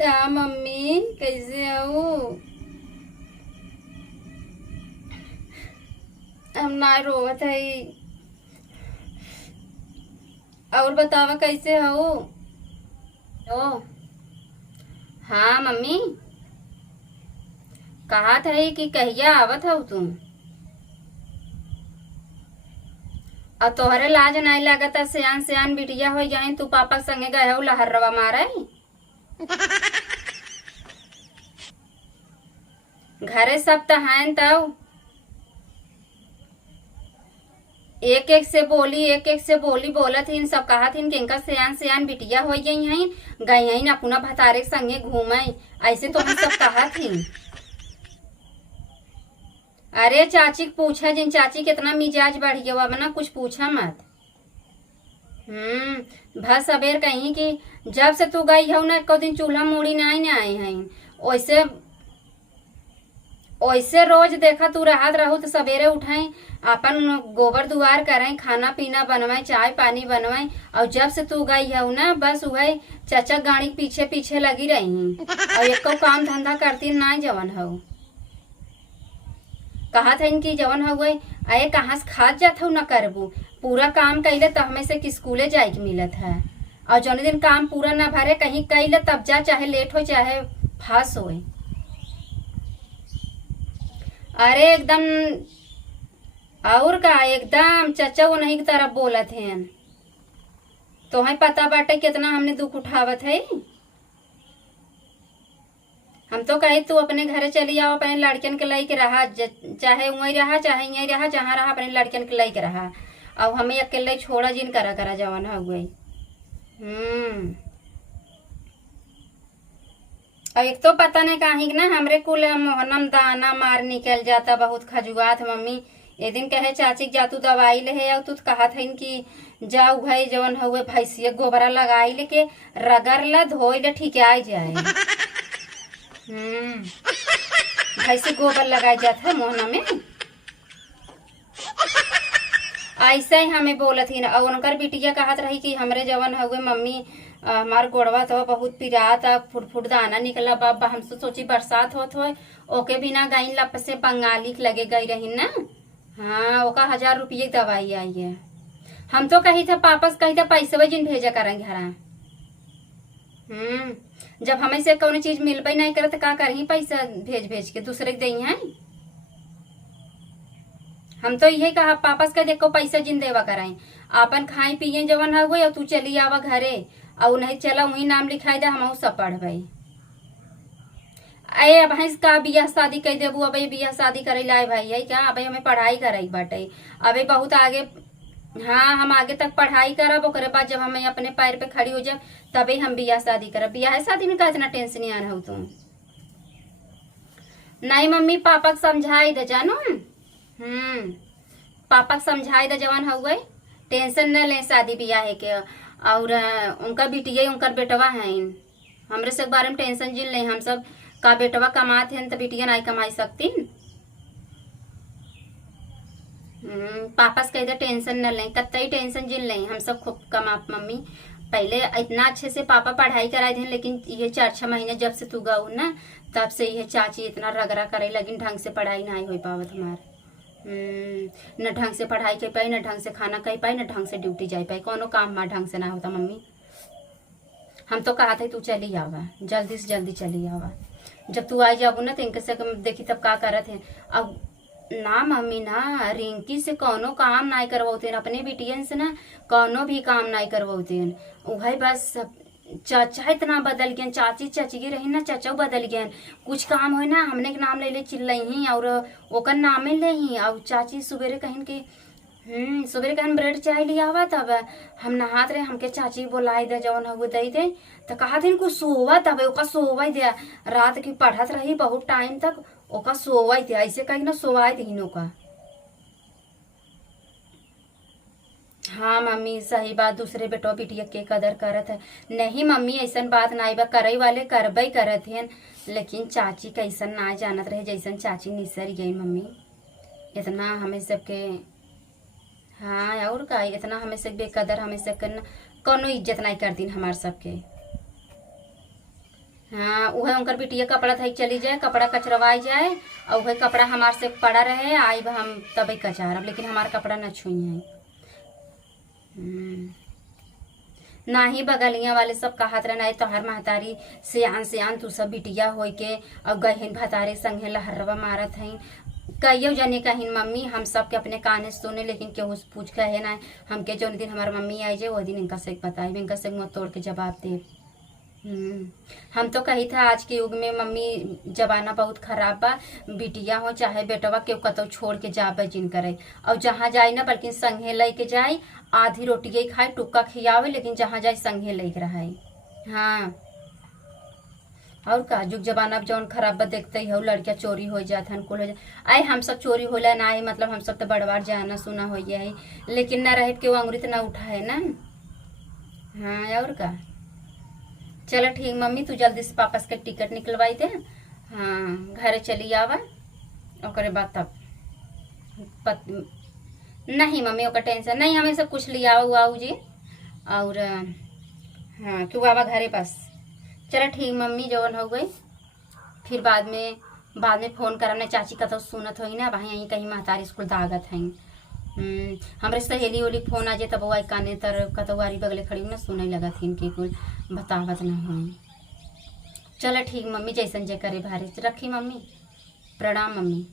ता मम्मी कैसे हो? हम ना रोवत है। और बतावा कैसे हो? ओ हाँ मम्मी, कहा था कि कहिया आवत हो तुम? और तोहरे लाज नहीं लागत? सियान सियान बिटिया हो जाए तू पापा संगे गए हो लहरवा मारे। घरे सब तो हैं तब एक एक से बोली बोलत हिन सब कहा थिन कि इनका सियान सियान बिटिया हो गई हैं, गई हैं अपना भतारे के संगे घूमे। ऐसे तो हम सब कहा थिन। अरे चाची के पूछा जिन चाची कितना मिजाज बढ़ गया अब ना कुछ पूछा मत। भर सबेर कहीं कि जब से तू गई हो ना एको दिन चूल्हा मूड़ी नहीं ना आए हैं। वैसे वैसे रोज देखा तू राहत रहू तो सवेरे उठाई अपन गोबर दुआर करें, खाना पीना बनवाए, चाय पानी बनवाए। और जब से तू गई है ना बस वही चचा गाड़ी पीछे पीछे लगी रही और एक काम धंधा करती ना जवन हो। कहा था इनकी जवन हो गई अरे कहाँ से खाद जात हो न करबू, पूरा काम कैले तब हमें से स्कूले जाए के मिलत है। और जौन दिन काम पूरा न भरे कहीं कैले तब जा, चाहे लेट हो चाहे फास हो। अरे एकदम और का एकदम चचा वो नहीं की तरफ बोलत हैं। तुम्हें पता बाटे कितना हमने दुख उठावत है। हम तो कहे तू अपने घरे चली आओ, अपने लड़कियन के लाई के रहा, चाहे वहीं रहा चाहे यहीं रहा, जहाँ रहा अपने लड़कियन के लाई के रहा। अब हमें अकेले छोड़ा जिन करा करा जवान हो गई। और एक तो पता नहीं कहीं ना हमरे कुल मोहनम दाना मार निकल जाता, बहुत खजुआत मम्मी। ए दिन कहे चाची जा तू दवाई ले और तू कहा था कि जाऊ भाई जवन हुए भैंसिया गोबरा लगाई लेके रगड़ ला धोई ले ठीक आ जाए। भैंसी गोबर लगाई जाता है मोहना में। ऐसे ही हमें बोलत ही ना। और उनकर बिटिया कहत रही कि हमरे जवन हुए मम्मी हमार गोड़वा तो बहुत पिरात फुट फुट दाना निकला बाबा। हम तो सोची बरसात होत हो ओके बिना गई लप से बंगाली लगे गई रही ना। हाँ ओका 1000 रुपये दवाई आई है। हम तो कही था पापस कही था पैसे जिन भेजा करेंगे घर। जब हमें से कौन चीज मिलबे नहीं करे तो का करही पैसा भेज भेज के दूसरे के दई हैं। हम तो यही कहा पापस का देखो पैसा जिन देवा कराई आपन खाए पिए जवन हो गई और तू चली आवा घरे और नहीं चला वही नाम लिखाई दे हम सब पढ़बे। अरे भैंस का बियाह शादी कर देबू अब बियाह शादी करे लाए भाई है क्या? अब हमें पढ़ाई कराई बाटे अबे बहुत आगे। हाँ हम आगे तक पढ़ाई करब ओकरे बाद जब हमें अपने पैर पे खड़ी हो जाए तभी हम बियाह शादी करब। बियाह शादी में का इतना टेंशन आना हो तुम? नहीं मम्मी पापा को समझाई दे जानो। पापा को समझाई दे जवान हो गई टेंशन न ले शादी बियाह के। और उनका बिटिया उनका बेटवा है हमरे से बारे में टेंशन जिन ले। हम सब का बेटवा कमाते हैं तो बिटिया नहीं कमाई सकती। पापा से कह दे टेंशन न लें, कतई टेंशन जिन लें हम सब खूब कमा मम्मी। पहले इतना अच्छे से पापा पढ़ाई कराए थे लेकिन ये 4-6 महीने जब से तू गऊ ना तब से ये चाची इतना रगड़ा करे लगी ढंग से पढ़ाई नहीं हो पावत हमार। न ढंग से पढ़ाई कर पाई, न ढंग से खाना कर पाई, न ढंग से ड्यूटी जाए पाई, कोनो काम हमार ढंग से ना होता मम्मी। हम तो कहा था तू चली आवा, जल्दी से जल्दी चली आवा। जब तू आई जाबू ना तो इनके से देखी तब का करत है। अब ना मम्मी ना रिंकी से कोनो काम नहीं करवाते अपने बिटियन से ना कोनो भी काम नहीं करवाते। वही बस चाचा इतना बदल गया, चाची चाची की रही ना चाचा बदल गया। कुछ काम हो ना हमने के नाम ले ले चिल्लही और ओकर नामे ले ही। और चाची सुबेरे कहीं के सुबेरे कहीं ब्रेड चाय लिया हुआ तब हम नहात रहे हमके चाची बोलाई दे जवन हो दे दे तो कहा दिन को सोवा तब ओका सोवा दिया। रात की पढ़त रही बहुत टाइम तक ओका सोवा दिया ऐसे कहीं ना सोवाई दिन का। हाँ मम्मी सही बात, दूसरे बेटो बिटिया के कदर करत है। नहीं मम्मी ऐसा बात नहीं बा, करे वाले करबे करत हैं लेकिन चाची कैसन ना जानत रहे जैसन चाची निसर गई मम्मी। इतना हमें सबके हाँ और का इतना हमें सब बेकदर हमें सब करना कोनो इज्जत नहीं करती हमार सबके। हाँ उहे उनकर बिटिया कपड़ा धई चली जाए, कपड़ा कचरवाई जाए और वही कपड़ा हमार से पड़ा रहे, आई हम तभी कचारब, लेकिन हमार कपड़ा न छुई है। ना ही बगलिया वाले सब कहत रहे नहीं तोहर महतारी सियान सियान तू सब बिटिया होई के और गहिन भतारे संगे लहरवा मारत है। कहियो जने कहिन मम्मी हम सब के अपने काने सुने, लेकिन केहू से पूछ कहे ना हमके। जो दिन हमार मम्मी आई जाए वो दिन इनका से बताई, इनका से मुँह तोड़ के जवाब दे। हम तो कही था आज के युग में मम्मी जमाना बहुत खराब बा, बिटिया हो चाहे बेटवा के कतौ छोड़ के जाबे जिन करे, और जहाँ जाए ना बल्कि संगे लेके जाए, आधी रोटियाँ खाए टुक्का खियावे, लेकिन जहाँ जाए संगे लेके रहे। हाँ और का जुग जमाना अब जौन खराब बा देखते ही हो, लड़कियां चोरी हो जात हन, कुल हो जाए। आई हम सब चोरी होला ना है, मतलब हम सब तो बड़वार जाना सुना हो है, लेकिन ना रहे के वो अंगुरी तो ना उठाए ना। हाँ और का चलो ठीक मम्मी, तू जल्दी से पापा के टिकट निकलवाई दे। हाँ घरे चली आवा, ओकरे बाद तब नहीं मम्मी ओकर टेंशन नहीं, हमें सब कुछ लिया आओ जी। और हाँ तू आवा घरे पास। चलो ठीक मम्मी जवन हो गई, फिर बाद में फोन करम ना, चाची कतो सुनत होई ना, भाई यहीं कहीं महतारी स्कूल दागत हैं। हमरे सहेली वाली फोन आ जाए तब वो काने तर कतवारी बगले खड़ी ना सुने लगा थी इनके कुल बतावत ना हो। चलो ठीक मम्मी, जैसन जे करे भारी रखी मम्मी, प्रणाम मम्मी।